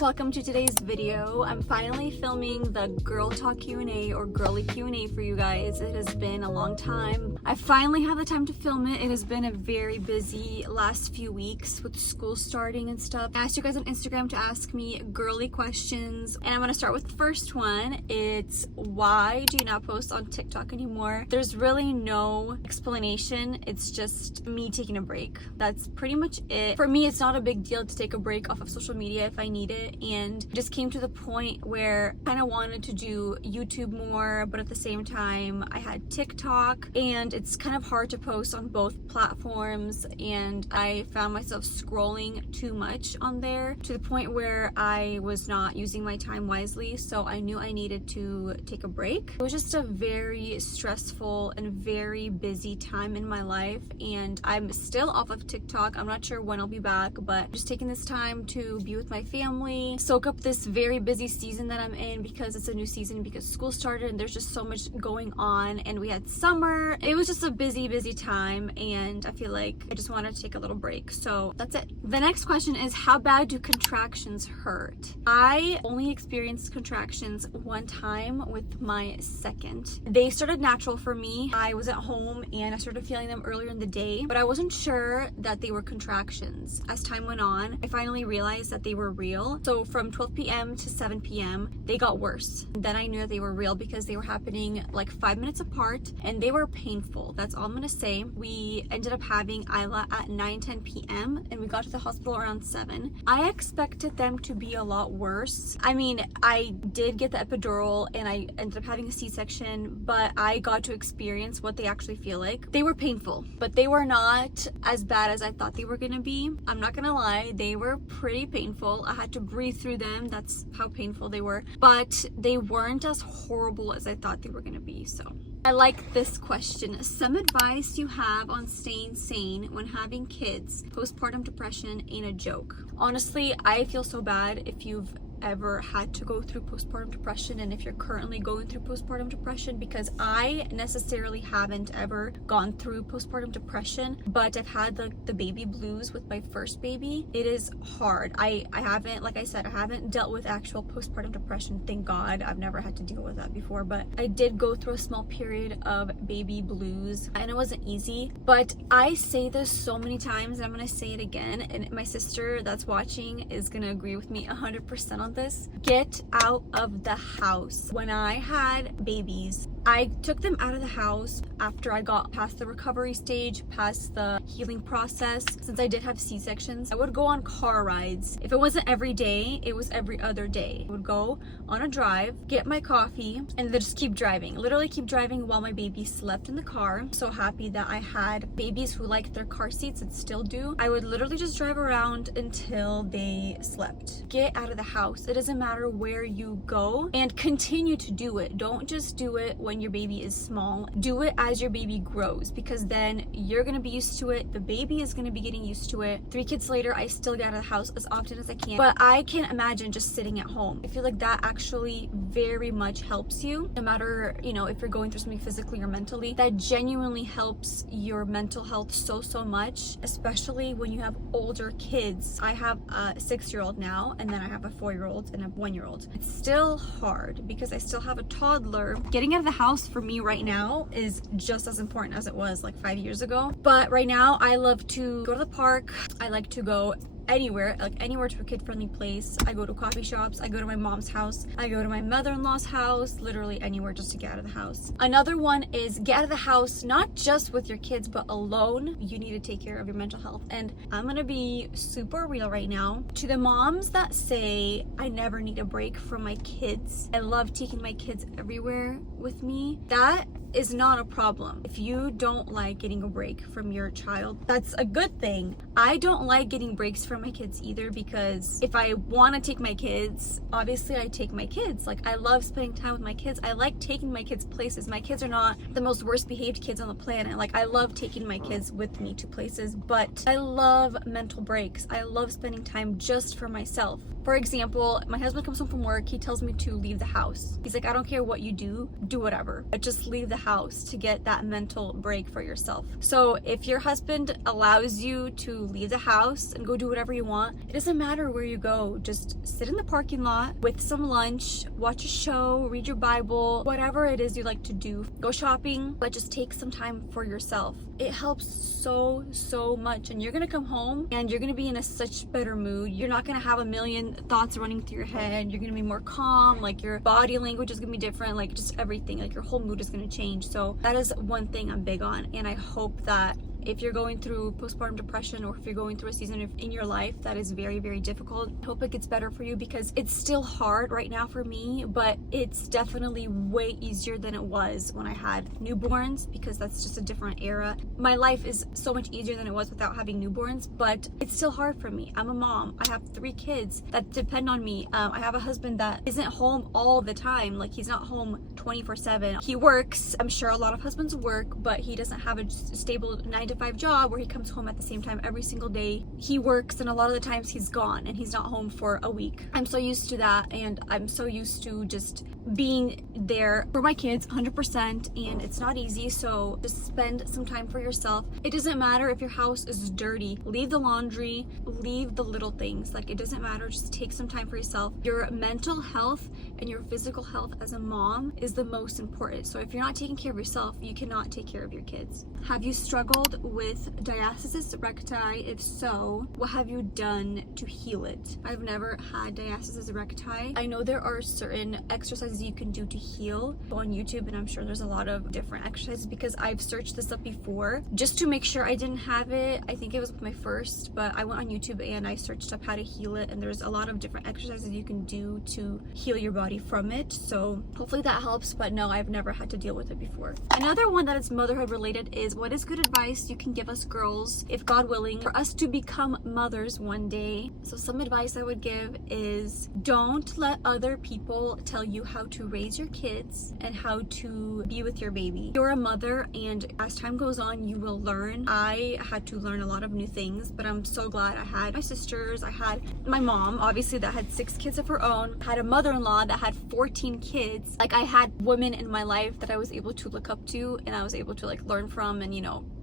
Welcome to today's video. I'm finally filming the girl talk Q&A or girly Q&A for you guys. It has been a long time. I finally have the time to film it. It has been a very busy last few weeks with school starting and stuff. I asked you guys on Instagram to ask me girly questions, and I'm gonna start with the first one. It's why do you not post on TikTok anymore? There's really no explanation. It's just me taking a break. That's pretty much it. For me, it's not a big deal to take a break off of social media if I need it, and just came to the point where I kind of wanted to do YouTube more, but at the same time I had TikTok, and it's kind of hard to post on both platforms, and I found myself scrolling too much on there to the point where I was not using my time wisely. So I knew I needed to take a break. It was just a very stressful and very busy time in my life, and I'm still off of TikTok. I'm not sure when I'll be back, but just taking this time to be with my family, soak up this very busy season that I'm in, because it's a new season, because school started and there's just so much going on, and we had summer. It was just a busy time, and I feel like I just wanted to take a little break. So that's it. The next question is, how bad do contractions hurt? I only experienced contractions one time with my second. They started natural for me. I was at home and I started feeling them earlier in the day, but I wasn't sure that they were contractions. As time went on, I finally realized that they were real. So from 12 p.m. to 7 p.m. they got worse. Then I knew that they were real because they were happening like 5 minutes apart, and they were painful. That's all I'm gonna say. We ended up having Avila at 9-10 p.m. and we got to the hospital around 7. I expected them to be a lot worse. I mean, I did get the epidural and I ended up having a C-section, but I got to experience what they actually feel like. They were painful, but they were not as bad as I thought they were gonna be. I'm not gonna lie, they were pretty painful. I had to breathe through them. That's how painful they were, but they weren't as horrible as I thought they were gonna be. So I like this question. Some advice you have on staying sane when having kids. Postpartum depression ain't a joke. Honestly, I feel so bad if you've ever had to go through postpartum depression, and if you're currently going through postpartum depression, because I necessarily haven't ever gone through postpartum depression, but I've had the baby blues with my first baby. It is hard. I haven't, like I said, I haven't dealt with actual postpartum depression, thank God. I've never had to deal with that before, but I did go through a small period of baby blues, and it wasn't easy. But I say this so many times, and I'm gonna say it again, and my sister that's watching is gonna agree with me 100% on this. Get out of the house. When I had babies, I took them out of the house after I got past the recovery stage, past the healing process. Since I did have C-sections, I would go on car rides. If it wasn't every day, it was every other day. I would go on a drive, get my coffee, and then just keep driving. Literally keep driving while my baby slept in the car. I'm so happy that I had babies who liked their car seats and still do. I would literally just drive around until they slept. Get out of the house. It doesn't matter where you go, and continue to do it. Don't just do it when your baby is small. Do it as your baby grows, because then you're gonna be used to it. The baby is gonna be getting used to it. 3 kids later, I still get out of the house as often as I can, but I can't imagine just sitting at home. I feel like that actually very much helps you, no matter, you know, if you're going through something physically or mentally. That genuinely helps your mental health so much, especially when you have older kids. I have a 6-year-old now, and then I have a 4-year-old and a 1-year-old. It's still hard because I still have a toddler. Getting out of the house for me right now is just as important as it was like 5 years ago. But right now I love to go to the park. I like to go anywhere, like anywhere to a kid-friendly place. I go to coffee shops, I go to my mom's house, I go to my mother-in-law's house, literally anywhere just to get out of the house. Another one is get out of the house, not just with your kids, but alone. You need to take care of your mental health. And I'm gonna be super real right now. To the moms that say, I never need a break from my kids, I love taking my kids everywhere with me, that is not a problem. If you don't like getting a break from your child, that's a good thing. I don't like getting breaks from my kids either, because if I want to take my kids, obviously I take my kids. Like, I love spending time with my kids. I like taking my kids places. My kids are not the most worst behaved kids on the planet. Like, I love taking my kids with me to places, but I love mental breaks. I love spending time just for myself. For example, my husband comes home from work, he tells me to leave the house. He's like, I don't care what you do whatever, but just leave the house to get that mental break for yourself. So if your husband allows you to leave the house and go do whatever whenever you want. It doesn't matter where you go. Just sit in the parking lot with some lunch, watch a show, read your Bible, whatever it is you like to do. Go shopping, but just take some time for yourself. It helps so much, and you're gonna come home and you're gonna be in a such better mood. You're not gonna have a million thoughts running through your head. You're gonna be more calm, like your body language is gonna be different, like just everything, like your whole mood is gonna change. So that is one thing I'm big on, and I hope that if you're going through postpartum depression, or if you're going through a season in your life that is very difficult, I hope it gets better for you, because it's still hard right now for me, but it's definitely way easier than it was when I had newborns, because that's just a different era. My life is so much easier than it was without having newborns, but it's still hard for me. I'm a mom. I have 3 kids that depend on me. I have a husband that isn't home all the time. Like, he's not home 24/7. He works. I'm sure a lot of husbands work, but he doesn't have a stable 9-to-5 job where he comes home at the same time every single day. He works, and a lot of the times he's gone and he's not home for a week. I'm so used to that, and I'm so used to just being there for my kids 100%, and it's not easy. So just spend some time for yourself. It doesn't matter if your house is dirty. Leave the laundry, leave the little things. Like, it doesn't matter. Just take some time for yourself. Your mental health and your physical health as a mom is the most important. So if you're not taking care of yourself, you cannot take care of your kids. Have you struggled with diastasis recti? If so, what have you done to heal it? I've never had diastasis recti. I know there are certain exercises you can do to heal on YouTube, and I'm sure there's a lot of different exercises, because I've searched this up before just to make sure I didn't have it. I think it was with my first, but I went on YouTube and I searched up how to heal it, and there's a lot of different exercises you can do to heal your body from it. So hopefully that helps, but no, I've never had to deal with it before. Another one that is motherhood related is, what is good advice you can give us girls, if God willing, for us to become mothers one day? So some advice I would give is, don't let other people tell you how to raise your kids and how to be with your baby. You're a mother, and as time goes on, you will learn. I had to learn a lot of new things, but I'm so glad I had my sisters. I had my mom, obviously, that had 6 kids of her own. I had a mother-in-law that had 14 kids. Like, I had women in my life that I was able to look up to, and I was able to like learn from, and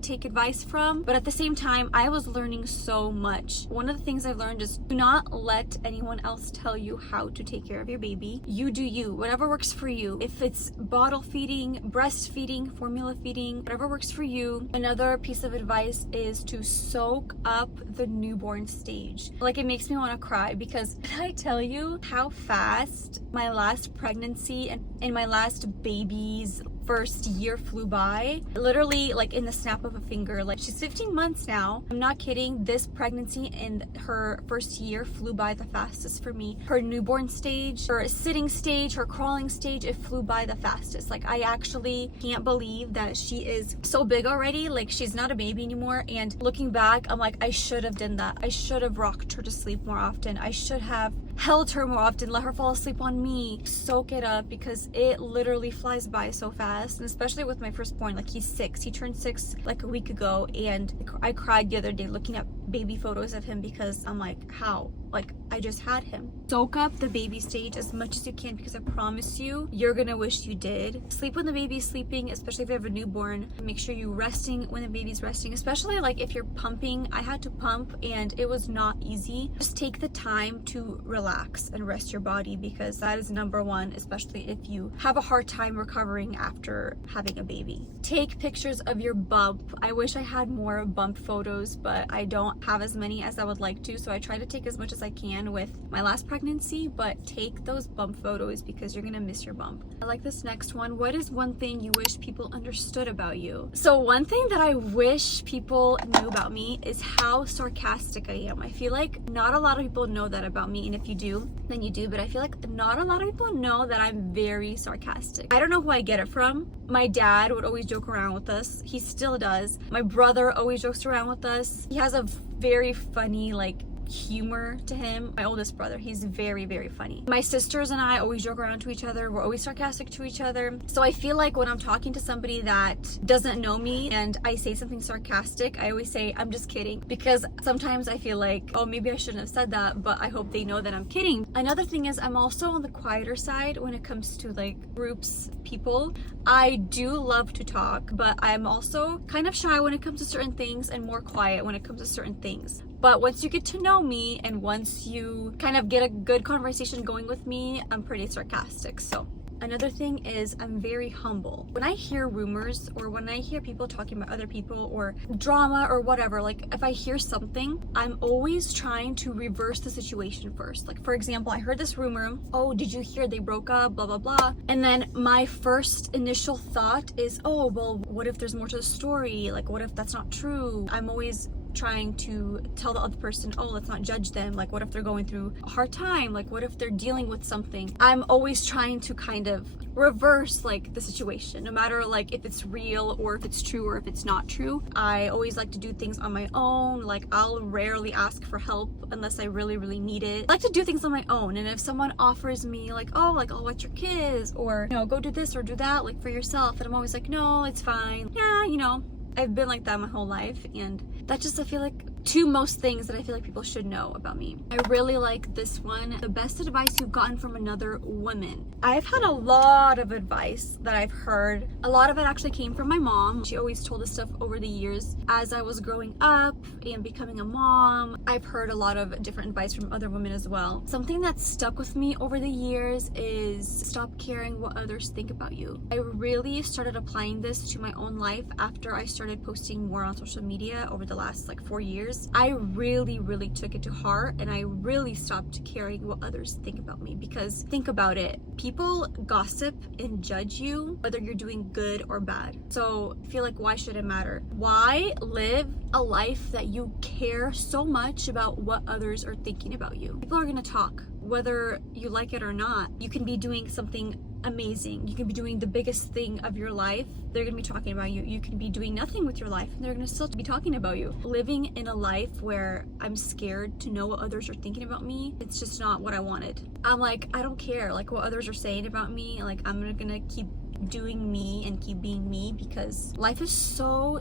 take advice from. But at the same time, I was learning so much. One of the things I've learned is, do not let anyone else tell you how to take care of your baby. You do you, whatever works for you. If it's bottle feeding, breastfeeding, formula feeding, whatever works for you. Another piece of advice is to soak up the newborn stage. Like, it makes me want to cry, because did I tell you how fast my last pregnancy and my last baby's first year flew by? Literally, like, in the snap of a finger. Like, she's 15 months now. I'm not kidding. This pregnancy and her first year flew by the fastest for me. Her newborn stage, her sitting stage, her crawling stage, it flew by the fastest. Like, I actually can't believe that she is so big already. Like, she's not a baby anymore. And looking back, I'm like, I should have done that. I should have rocked her to sleep more often. I should have held her more often, let her fall asleep on me. Soak it up, because it literally flies by so fast. And especially with my firstborn, like, he's 6. He turned 6 like a week ago, and I cried the other day looking at baby photos of him, because I'm like, how? Like, I just had him. Soak up the baby stage as much as you can, because I promise you, you're gonna wish you did. Sleep when the baby's sleeping, especially if you have a newborn. Make sure you're resting when the baby's resting, especially like if you're pumping. I had to pump, and it was not easy. Just take the time to relax and rest your body, because that is number one, especially if you have a hard time recovering after having a baby. Take pictures of your bump. I wish I had more bump photos, but I don't have as many as I would like to, so I try to take as much as I can with my last pregnancy. But take those bump photos, because you're gonna miss your bump. I like this next one. What is one thing you wish people understood about you? So one thing that I wish people knew about me is how sarcastic I am. I feel like not a lot of people know that about me, and if you do, then you do, but I feel like not a lot of people know that I'm very sarcastic. I don't know who I get it from. My dad would always joke around with us. He still does. My brother always jokes around with us. He has a very funny, like, humor to him. My oldest brother, he's very funny. My sisters and I always joke around to each other. We're always sarcastic to each other. So I feel like when I'm talking to somebody that doesn't know me and I say something sarcastic, I always say, I'm just kidding, because sometimes I feel like, oh, maybe I shouldn't have said that, but I hope they know that I'm kidding. Another thing is, I'm also on the quieter side when it comes to like groups, people. I do love to talk, but I'm also kind of shy when it comes to certain things and more quiet when it comes to certain things. But once you get to know me and once you kind of get a good conversation going with me, I'm pretty sarcastic. So another thing is I'm very humble. When I hear rumors or when I hear people talking about other people or drama or whatever, like if I hear something, I'm always trying to reverse the situation first. Like for example, I heard this rumor, oh, did you hear they broke up, blah, blah, blah. And then my first initial thought is, oh, well, what if there's more to the story? Like what if that's not true? I'm always trying to tell the other person, oh, let's not judge them. Like what if they're going through a hard time? Like what if they're dealing with something? I'm always trying to kind of reverse like the situation, no matter like if it's real or if it's true or if it's not true. I always like to do things on my own. Like I'll rarely ask for help unless I really, really need it. I like to do things on my own. And if someone offers me like, oh, like I'll watch your kids or, you know, go do this or do that like for yourself, and I'm always like, no, it's fine. Yeah, you know, I've been like that my whole life, and that just, I feel like, two most things that I feel like people should know about me. I really like this one. The best advice you've gotten from another woman. I've had a lot of advice that I've heard. A lot of it actually came from my mom. She always told us stuff over the years. As I was growing up and becoming a mom, I've heard a lot of different advice from other women as well. Something that stuck with me over the years is stop caring what others think about you. I really started applying this to my own life after I started posting more on social media over the last like 4 years. I really, really took it to heart, and I really stopped caring what others think about me, because think about it. People gossip and judge you whether you're doing good or bad. So I feel like, why should it matter? Why live a life that you care so much about what others are thinking about you? People are gonna talk, whether you like it or not. You can be doing something amazing. You can be doing the biggest thing of your life. They're gonna be talking about you. You can be doing nothing with your life and they're gonna still be talking about you. Living in a life where I'm scared to know what others are thinking about me, it's just not what I wanted. I'm like, I don't care like what others are saying about me. Like I'm gonna keep doing me and keep being me, because life is so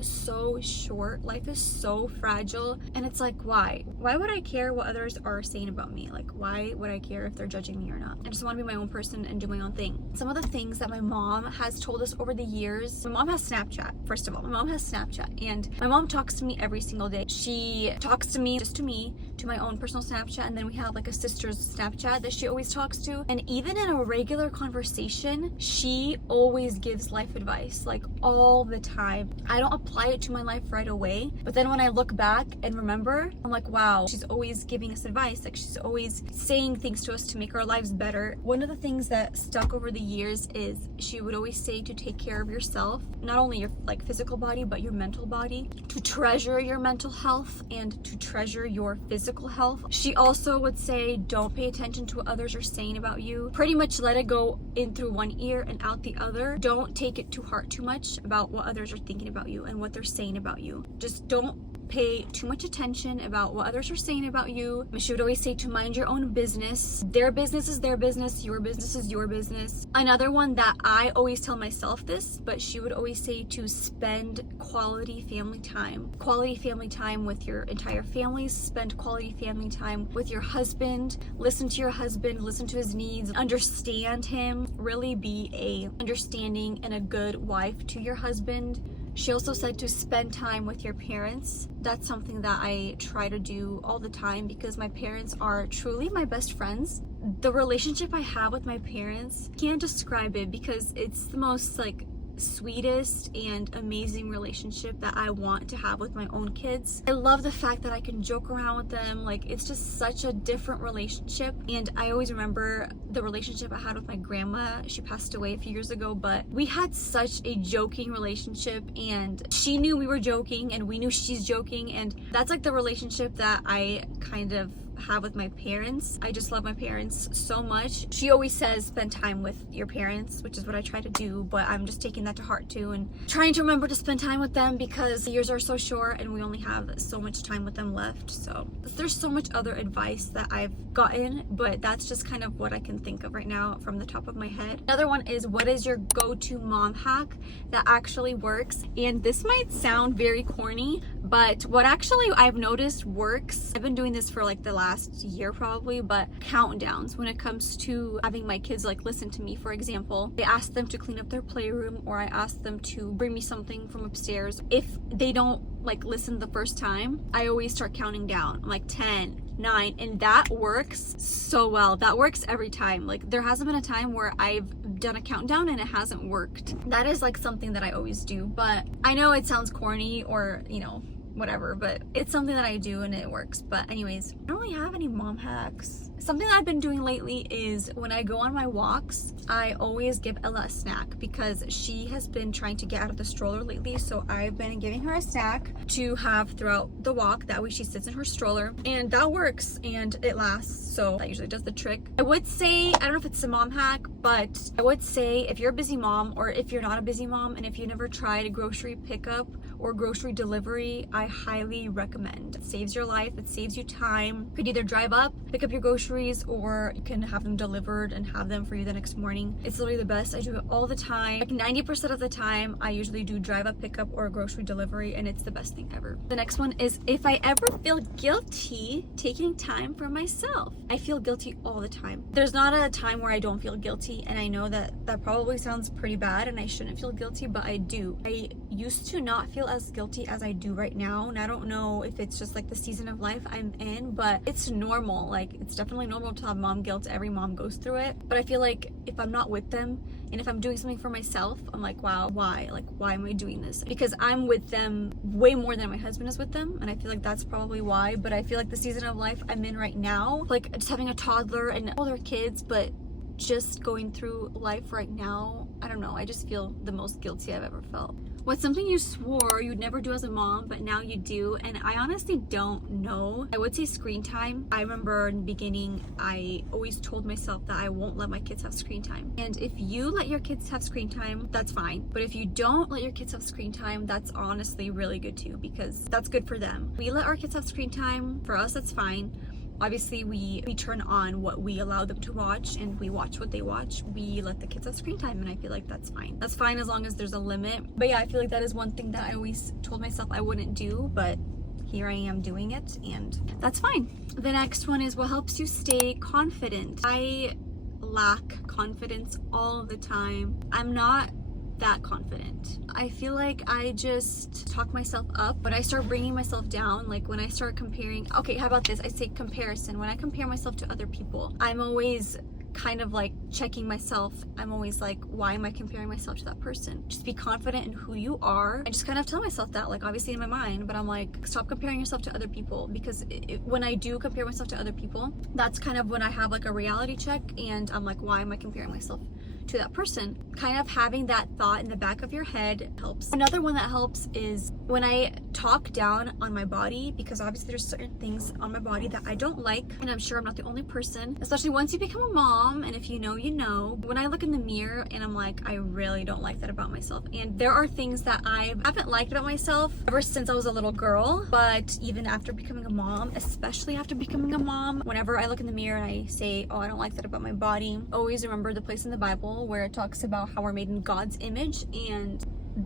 short. Life is so fragile, and it's like, why would I care what others are saying about me? Like why would I care if they're judging me or not? I just want to be my own person and do my own thing. Some of the things that my mom has told us over the years, my mom has Snapchat. First of all, my mom has Snapchat, and my mom talks to me every single day. She talks to me, just to me, to my own personal Snapchat, and then we have like a sister's Snapchat that she always talks to. And even in a regular conversation, she always gives life advice, like all the time. I don't apply it to my life right away, but then when I look back and remember, I'm like, wow, she's always giving us advice. Like she's always saying things to us to make our lives better. One of the things that stuck over the years is she would always say to take care of yourself, not only your like physical body, but your mental body, to treasure your mental health and to treasure your physical health. She also would say, don't pay attention to what others are saying about you. Pretty much let it go in through one ear and out the other. Don't take it to heart too much about what others are thinking about you and what they're saying about you. Just don't pay too much attention about what others are saying about you. She would always say to mind your own business. Their business is their business. Your business is your business. Another one that I always tell myself this, but she would always say to spend quality family time. Quality family time with your entire family. Spend quality family time with your husband. Listen to your husband. Listen to his needs. Understand him. Really be a understanding and a good wife to your husband. She also said to spend time with your parents. That's something that I try to do all the time, because my parents are truly my best friends. The relationship I have with my parents, can't describe it, because it's the most like sweetest and amazing relationship that I want to have with my own kids. I love the fact that I can joke around with them. Like it's just such a different relationship. And I always remember the relationship I had with my grandma. She passed away a few years ago, but we had such a joking relationship, and she knew we were joking and we knew she's joking, and that's like the relationship that I kind of have with my parents. I just love my parents so much. She always says spend time with your parents, which is what I try to do, but I'm just taking that to heart too and trying to remember to spend time with them, because the years are so short and we only have so much time with them left. So there's so much other advice that I've gotten, but that's just kind of what I can think of right now from the top of my head. Another one is, what is your go-to mom hack that actually works? And this might sound very corny, But what actually I've noticed works, I've been doing this for like the last year probably, but countdowns when it comes to having my kids like listen to me. For example, I ask them to clean up their playroom, or I ask them to bring me something from upstairs. If they don't like listen the first time, I always start counting down. I'm like 10, 9, and that works so well. That works every time. Like there hasn't been a time where I've done a countdown and it hasn't worked. That is like something that I always do, but I know it sounds corny or, you know, whatever, but it's something that I do and it works. But anyways, I don't really have any mom hacks. Something that I've been doing lately is when I go on my walks, I always give Ella a snack because she has been trying to get out of the stroller lately. So I've been giving her a snack to have throughout the walk. That way she sits in her stroller, and that works and it lasts. So that usually does the trick. I would say, I don't know if it's a mom hack, but I would say if you're a busy mom, or if you're not a busy mom, and if you never tried a grocery pickup or grocery delivery, I highly recommend. It saves your life, it saves you time. You could either drive up, pick up your groceries, or you can have them delivered and have them for you the next morning. It's literally the best. I do it all the time. Like 90% of the time, I usually do drive up, pickup, or a grocery delivery, and it's the best thing ever. The next one is if I ever feel guilty taking time for myself. I feel guilty all the time. There's not a time where I don't feel guilty, and I know that that probably sounds pretty bad and I shouldn't feel guilty, but I do. I used to not feel as guilty as I do right now, and I don't know if it's just like the season of life I'm in, but it's normal. Like it's definitely normal to have mom guilt. Every mom goes through it, but I feel like if I'm not with them and if I'm doing something for myself, I'm like, wow, why? Like, why am I doing this? Because I'm with them way more than my husband is with them, and I feel like that's probably why. But I feel like the season of life I'm in right now, like just having a toddler and all their kids, but just going through life right now, I don't know, I just feel the most guilty I've ever felt. What's something you swore you'd never do as a mom, but now you do? And I honestly don't know. I would say screen time. I remember in the beginning, I always told myself that I won't let my kids have screen time. And if you let your kids have screen time, that's fine. But if you don't let your kids have screen time, that's honestly really good too, because that's good for them. We let our kids have screen time. For us, that's fine. Obviously, we turn on what we allow them to watch, and we watch what they watch. We let the kids have screen time, and I feel like that's fine. That's fine as long as there's a limit. But yeah, I feel like that is one thing that I always told myself I wouldn't do, but here I am doing it, and that's fine. The next one is what helps you stay confident. I lack confidence all the time. I'm not that confident. I feel like I just talk myself up, but I start bringing myself down. Like when I start comparing, okay, how about this? I say comparison. When I compare myself to other people, I'm always kind of like checking myself. I'm always like, why am I comparing myself to that person? Just be confident in who you are. I just kind of tell myself that, like obviously in my mind, but I'm like, stop comparing yourself to other people, because when I do compare myself to other people, that's kind of when I have like a reality check, and I'm like, why am I comparing myself to that person? Kind of having that thought in the back of your head helps. Another one that helps is when I talk down on my body, because obviously there's certain things on my body that I don't like, and I'm sure I'm not the only person, especially once you become a mom, and if you know, you know. When I look in the mirror and I'm like, I really don't like that about myself, and there are things that I haven't liked about myself ever since I was a little girl, but even after becoming a mom, especially after becoming a mom, whenever I look in the mirror and I say, oh, I don't like that about my body, always remember the place in the Bible where it talks about how we're made in God's image, and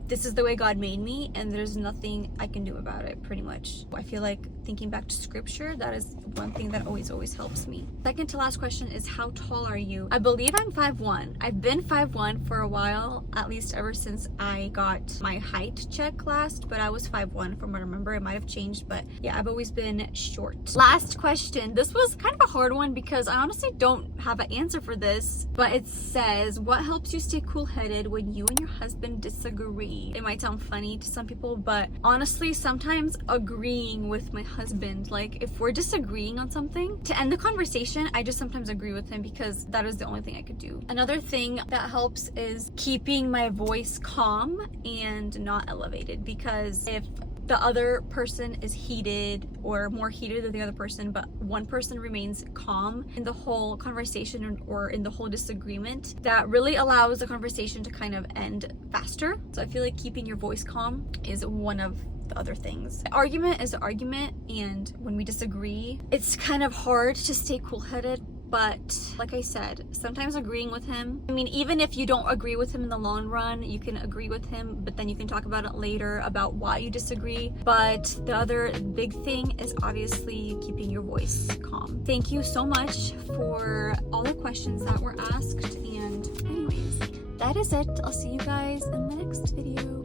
this is the way God made me, and there's nothing I can do about it, pretty much. I feel like thinking back to scripture, that is one thing that always helps me. Second to last question is, how tall are you? I believe I'm 5'1". I've been 5'1" for a while, at least ever since I got my height check last, but I was 5'1" from what I remember. It might have changed, but yeah, I've always been short. Last question. This was kind of a hard one because I honestly don't have an answer for this, but it says, what helps you stay cool-headed when you and your husband disagree? It might sound funny to some people, but honestly, sometimes agreeing with my husband, like if we're disagreeing on something, to end the conversation, I just sometimes agree with him because that is the only thing I could do. Another thing that helps is keeping my voice calm and not elevated, because if the other person is heated or more heated than the other person, but one person remains calm in the whole conversation or in the whole disagreement, that really allows the conversation to kind of end faster. So I feel like keeping your voice calm is one of the other things. Argument is an argument, and when we disagree, it's kind of hard to stay cool-headed But like I said, sometimes agreeing with him, I mean, even if you don't agree with him in the long run, you can agree with him, but then you can talk about it later about why you disagree. But the other big thing is obviously keeping your voice calm. Thank you so much for all the questions that were asked, and anyways, that is it. I'll see you guys in the next video.